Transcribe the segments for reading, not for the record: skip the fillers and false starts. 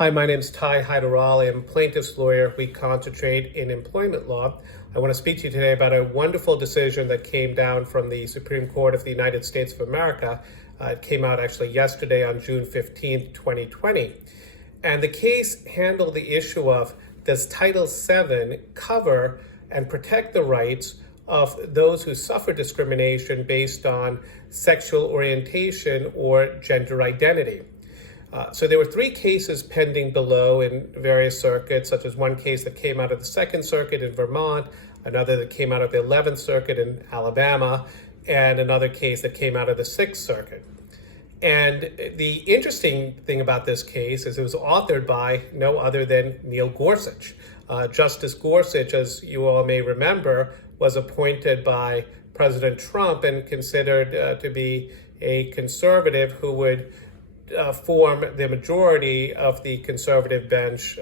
Hi, my name is Ty Hyderali. I'm a plaintiff's lawyer. We concentrate in employment law. I want to speak to you today about a wonderful decision that came down from the Supreme Court of the United States of America. It came out actually yesterday on June 15th, 2020. And the case handled the issue of, does Title VII cover and protect the rights of those who suffer discrimination based on sexual orientation or gender identity? So there were three cases pending below in various circuits, such as one case that came out of the Second Circuit in Vermont, another that came out of the 11th Circuit in Alabama, and another case that came out of the Sixth Circuit. And the interesting thing about this case is it was authored by no other than Neil Gorsuch. Justice Gorsuch, as you all may remember, was appointed by President Trump and considered to be a conservative who would form the majority of the conservative bench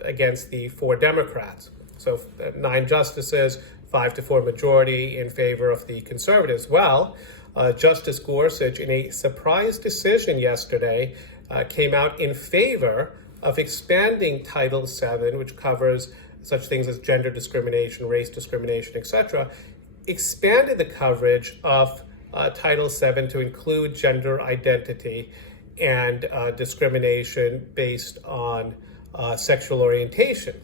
against the four Democrats. So 9 justices, 5-4 majority in favor of the conservatives. Well, Justice Gorsuch, in a surprise decision yesterday, came out in favor of expanding Title VII, which covers such things as gender discrimination, race discrimination, etc., expanded the coverage of Title VII to include gender identity and discrimination based on sexual orientation.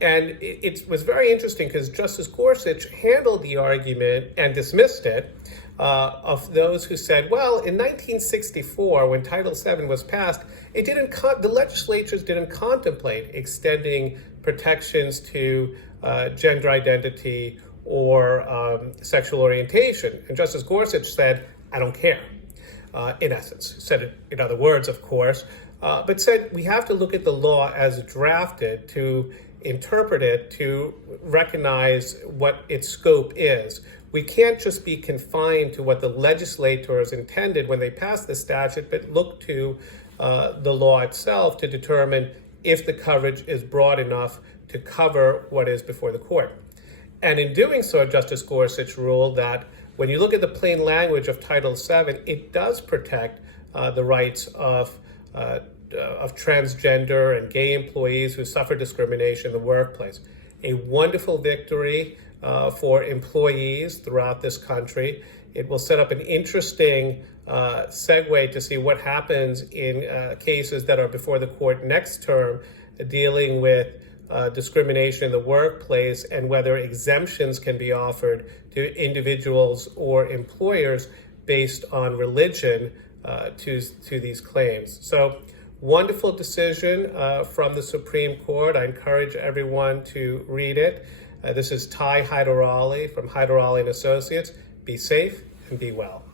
And it was very interesting because Justice Gorsuch handled the argument and dismissed it of those who said, well, in 1964, when Title VII was passed, the legislatures didn't contemplate extending protections to gender identity or sexual orientation. And Justice Gorsuch said, I don't care, in essence. Said it in other words, of course, but said we have to look at the law as drafted to interpret it, to recognize what its scope is. We can't just be confined to what the legislators intended when they passed the statute, but look to the law itself to determine if the coverage is broad enough to cover what is before the court. And in doing so, Justice Gorsuch ruled that when you look at the plain language of Title VII, it does protect the rights of transgender and gay employees who suffer discrimination in the workplace. A wonderful victory for employees throughout this country. It will set up an interesting segue to see what happens in cases that are before the court next term dealing with discrimination in the workplace and whether exemptions can be offered to individuals or employers based on religion to these claims. So, wonderful decision from the Supreme Court. I encourage everyone to read it. This is Ty Hyderali from Hyderali & Associates. Be safe and be well.